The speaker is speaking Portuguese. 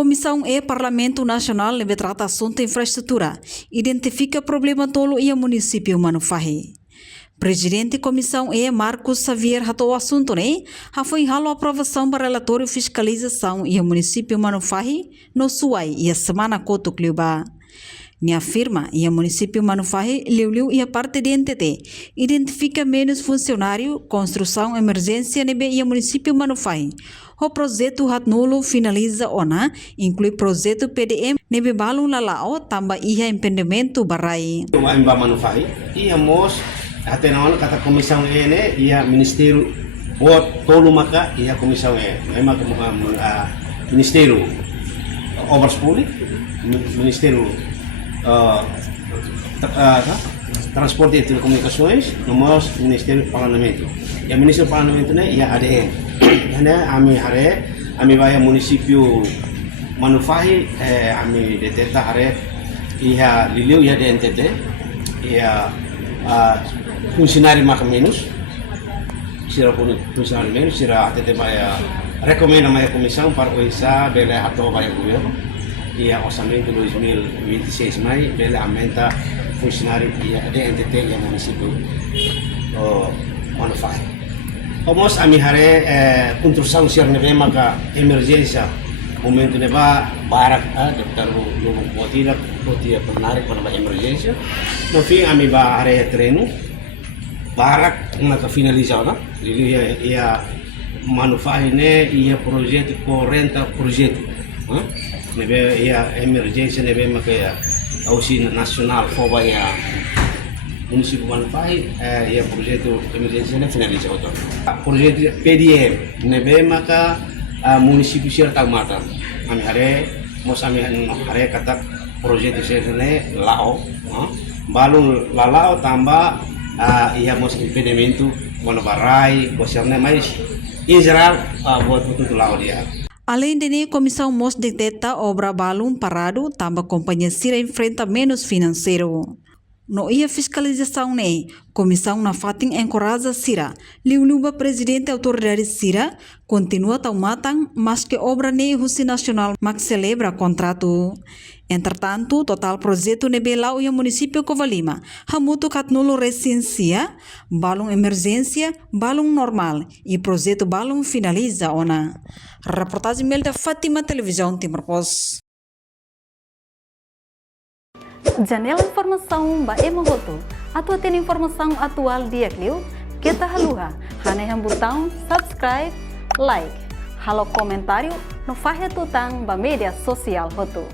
Comissão Parlamento Nacional leve trata assunto infraestrutura, identifica problema tolo e município Manufahi. Presidente Comissão Marcos Xavier ratou o assunto, foi halo aprovação para relatório fiscalização e município Manufahi no Suai e a semana Coto Cliuba. Ni afirma e o município Manufahi liu e a parte de NTT identifica menos funcionário, construção emergência nebe e o município Manufahi. O projeto Hatnulo finaliza ona, inclui projeto PDM nebe balung lalao tamba iha empreendimento barai. Imba Manufahi, ia mos atenawan kata komissão ne ia ministério buat tolu maka ia komissão memang ministério obras públicas, ministério transporte e telecomunicações, nomos ministério parlamento. Ya ministério parlamento ne ia ADN. Hanya ami baya município Manufahi ami deteta hare ia liliu ia DNTT ia funcionário maka menos sira funcionário menos sira ATT baya recomenda maya comissão para o ISA bela atau baya governo ia orçamento 2026 mai bela aumenta funcionário ia DNTT ia município Manufahi. Omos ami hare construção sir nebe maka emergência momento neba barak dokter lu botila penarik pada emergência no fim ami ba hare treino barak maka finalizar na lili ia Manufahi ne ia projeto correnta projeto nebe ia emergência nebe maka ya auxílio nacional foba ya município Manufahi ia projeto emergência ne finalizar o projeto PDM nebe maka município Sira Tagmata ami hare mos ami hare kata projeto Sira ne lao balung lalao tamba ia mos impedimento mono barai boserne mais em geral buat tutu lao dia. Além de comissão mos deteta obra balum parado tamba companhia Sira enfrenta menos financeiro. No ia fiscalização comissão na fatin encoraja Sira, liuba presidente autoridade Sira, continua tão matang, mas que obra Husi Nacional mak celebra contrato. Entretanto, total projeto nebelau e o município Covalima, hamuto katnulo residência, balão emergência, balão normal e projeto balão finaliza ona. Reportagem da Fátima Televisão Timor-Pos. Janela informação ba emohoto. Atua tem informação atual dia kliu. Kita haluha. Hane yang botão subscribe, like. Halo comentário no fahe tutang ba media sosial hoto.